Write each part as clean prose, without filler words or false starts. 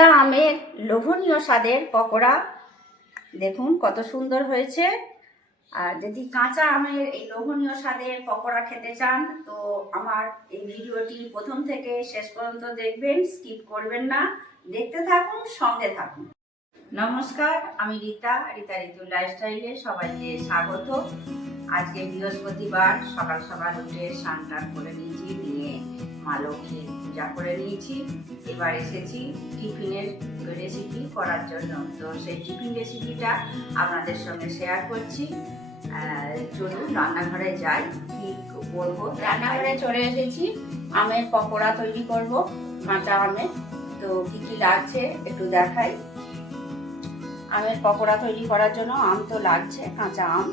কাঁচা আমের লোভনীয় স্বাদের পকোড়া দেখুন কত সুন্দর হয়েছে। আর যদি কাঁচা আমের এই লোভনীয় স্বাদের পকোড়া খেতে চান তো আমার এই ভিডিওটি প্রথম থেকে শেষ পর্যন্ত দেখবেন, স্কিপ করবেন না, দেখতে থাকুন, সঙ্গে থাকুন। নমস্কার, আমি রীতা ঋতু লাইফস্টাইলে সবাইকে স্বাগত। আজকে বৃহস্পতিবার, সকাল সকাল উঠে স্নান টান করে নিয়েছি, নিয়ে মা লক্ষ্মীর পূজা করে নিয়েছি। এবার এসেছি টিফিনের রেসিপি করার জন্য। তো সেই টিফিন রেসিপিটা আপনাদের সঙ্গে শেয়ার করছি। চলুন রান্নাঘরে যাই, কি করবো। রান্নাঘরে চলে এসেছি, আমের পকোড়া তৈরি করব কাঁচা আমের। তো কি কি লাগছে একটু দেখাই। আমের পকোড়া তৈরি করার জন্য আম তো লাগছে, কাঁচা আম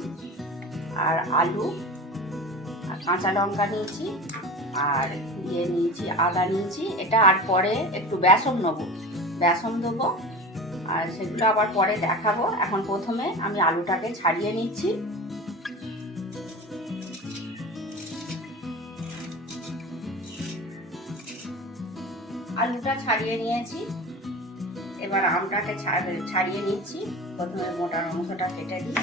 আর আলু আর কাঁচা লঙ্কা নিয়েছি, আর দিয়ে নিয়েছি আদা নিয়েছি। এটা আর পরে একটু বেসন দেবো, আর সেগুলো আবার পরে দেখাবো। এখন প্রথমে আমি আলুটাকে ছাড়িয়ে নিচ্ছি। আলুটা ছাড়িয়ে নিয়েছি, এবার আমটাকে ছাড়িয়ে নিচ্ছি। প্রথমে মোটা অংশটা কেটে দিই,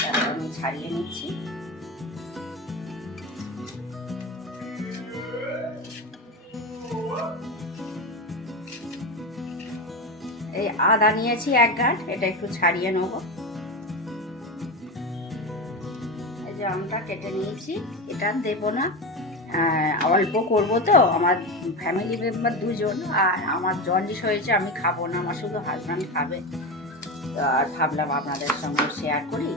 তারপর আমি ছাড়িয়ে নিচ্ছি। এই আদা নিয়েছি 1 গাঁট, এটা একটু ছাড়িয়ে নেব। এই যে আমটা কেটে নিয়েছি, এটা দেব না, অল্প করব তো, আমার ফ্যামিলি মেম্বার 2 জন, আর আমার জন্ডিস হয়েছে, আমি খাবো না, আমার শুধু হাজব্যান্ড খাবে। আর ভাবলাম আপনাদের সঙ্গে শেয়ার করি।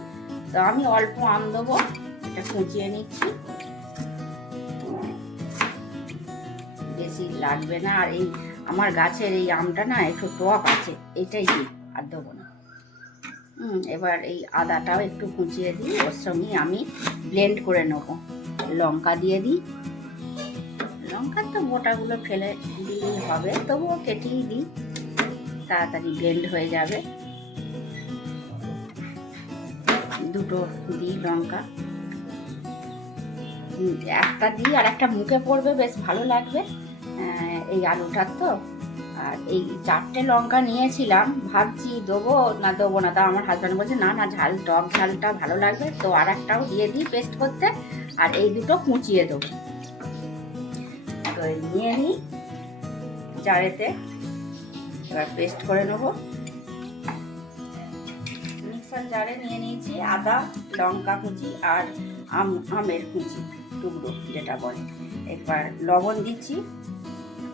তো আমি অল্প আম দেবো, এটা কুচিয়ে নিচ্ছি, বেশি লাগবে না। আর এই আমার গাছের এই আমটা না একটু টক আছে, এটাই দিই, আর দেবো না। এবার এই আদাটাও একটু কুচিয়ে দিই, ওর সঙ্গে আমি ব্লেন্ড করে নেবো। লঙ্কা দিয়ে দিই, লঙ্কার তো গোটাগুলো ফেলে দিলেই হবে, তবুও কেটেই দিই, তাড়াতাড়ি ব্লেন্ড হয়ে যাবে। দুটো দিই লঙ্কা, একটা দিই আর একটা মুখে পড়বে, বেশ ভালো লাগবে এই আলুটার তো। আর এই 4টে লঙ্কা নিয়েছিলাম, ভাবছি দেবো না। তা আমার হাজব্যান্ড বলছে না টক ঝালটা ভালো লাগবে, তো আর একটাও দিয়ে দিই পেস্ট করতে। আর এই দুটো কুচিয়ে দেবো। তো নিয়ে নিই জারেতে, এবার পেস্ট করে নেবো। মিক্সার জারে নিয়ে নিয়েছি আদা, লঙ্কা কুচি আর আমের কুচি টুকরো যেটা বলে। এবার লবণ দিচ্ছি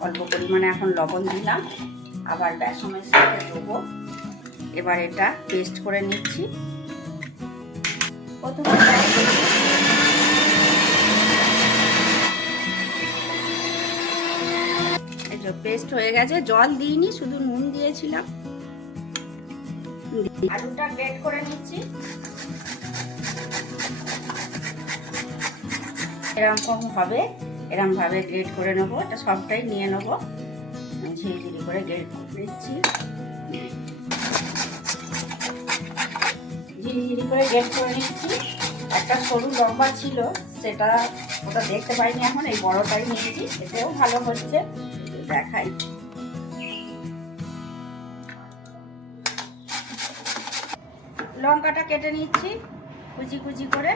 অল্প পরিমাণে, এখন লবণ দিলাম, আবার বেসনের সাথে দেবো। এবার এটা পেস্ট করে নিচ্ছি। প্রথমে এই যে পেস্ট হয়ে গেছে, জল দিইনি, শুধু নুন দিয়েছিলাম। আলুটা গ্রেট করে নিচ্ছি, এরকম হবে, এরকম ভাবে গ্রেট করে নেবো। এটা সবটাই নিয়ে নেবো, ঝিরিঝিরি করে গ্রেট করে নিচ্ছি। ঝিরিঝিরি করে গ্রেট করে নিচ্ছি। একটা সরু লম্বা ছিল, ওটা দেখতে পাইনি, এখন এই বড়টাই নিয়েছি, এতেও ভালো হচ্ছে, দেখাই। লঙ্কাটা কেটে নিচ্ছি কুচি কুচি করে,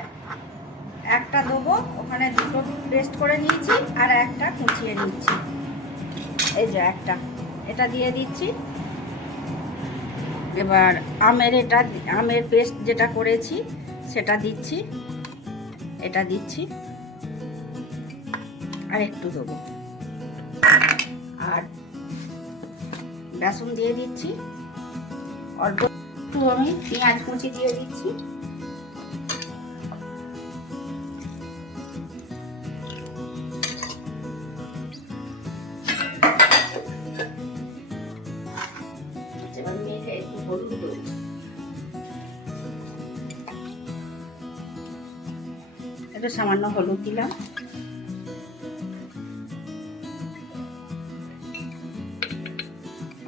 একটা দেবো, ওখানে দুটো পেস্ট করে নিয়েছি, আর একটা কুচিয়ে নিচ্ছি। এই যে এটা দিয়ে দিচ্ছি। এবার আমের পেস্ট যেটা করেছি সেটা দিচ্ছি, এটা দিচ্ছি, আর একটু দেবো। আর বেসন দিয়ে দিচ্ছি অল্প একটু, আমি পেঁয়াজ কুচি দিয়ে দিচ্ছি। একটু সামান্য হলুদ দিলাম,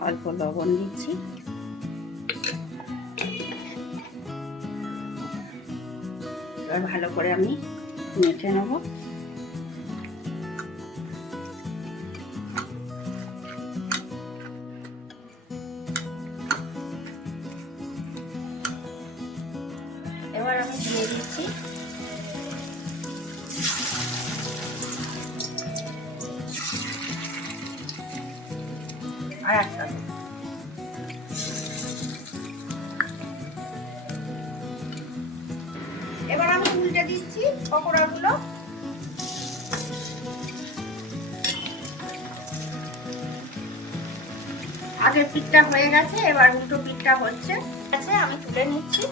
অল্প লবণ দিচ্ছি, এবার ভালো করে আমি মেখে নেব। আর একটা দেব। এবার আমি উল্টে দিচ্ছি পকোড়াগুলো। আগের পিঠটা হয়ে গেছে, এবার উল্টো পিঠটা হচ্ছে। আচ্ছা, আমি তুলে নিচ্ছি।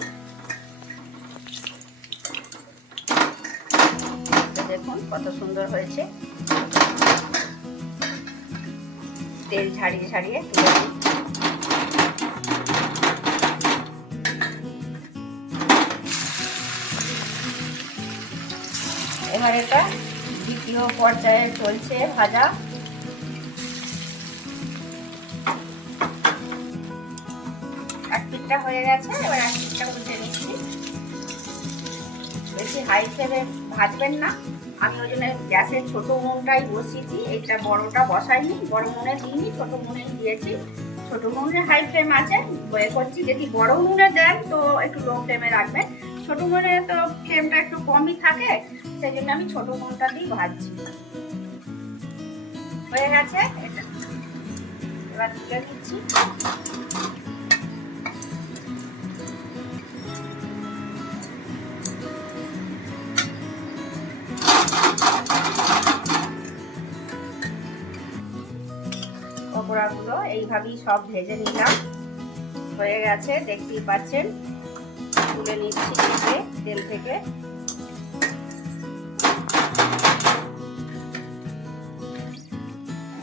দেখুন কত সুন্দর হয়েছে, তেল ছাড়িয়ে ছাড়িয়ে তুলে নিই। এবার এটা দ্বিতীয় পর্যায়ে চলছে ভাজা। এক পিঠটা হয়ে গেছে, এবার এক পিঠটা উল্টে নিচ্ছি। বেশি হাই ফ্লেমে ভাজবেন না, আমি ওই জন্য গ্যাসের ছোট উনুনটাই বসিয়েছি, এটা বড়টা বসাইনি, বড় উনুনে দিইনি, ছোট উনুনে দিয়েছি। ছোট উনুনে হাই ফ্লেম আছে বয়ে করছি, যদি বড় উনুনে দেন তো একটু লো ফ্লেমে রাখবেন। ছোট উনুনে তো ফ্লেমটা একটু কমই থাকে, সেই জন্য আমি ছোট উনুনটা দিয়ে ভাজছি। হয়ে গেছে এটা, এবার তুলে দিচ্ছি। পকোড়াগুলো এইভাবেই সব ভেজে নিলাম, হয়ে গেছে দেখতেই পাচ্ছেন। তুলে নিচ্ছি তেল থেকে।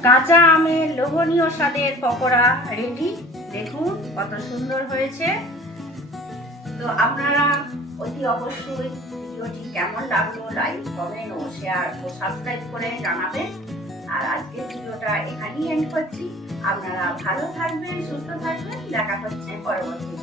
কাঁচা আমের লোভনীয় স্বাদের পকোড়া রেডি। দেখুন কত সুন্দর হয়েছে। তো আপনারা অতি অবশ্যই ভিডিওটি কেমন লাগলো লাইক, কমেন্ট ও শেয়ার ও সাবস্ক্রাইব করে জানাবেন। আর আজকের ভিডিওটা এখানেই এন্ড করছি। আপনারা ভালো থাকবেন, সুস্থ থাকবেন, দেখা হচ্ছে পরবর্তী।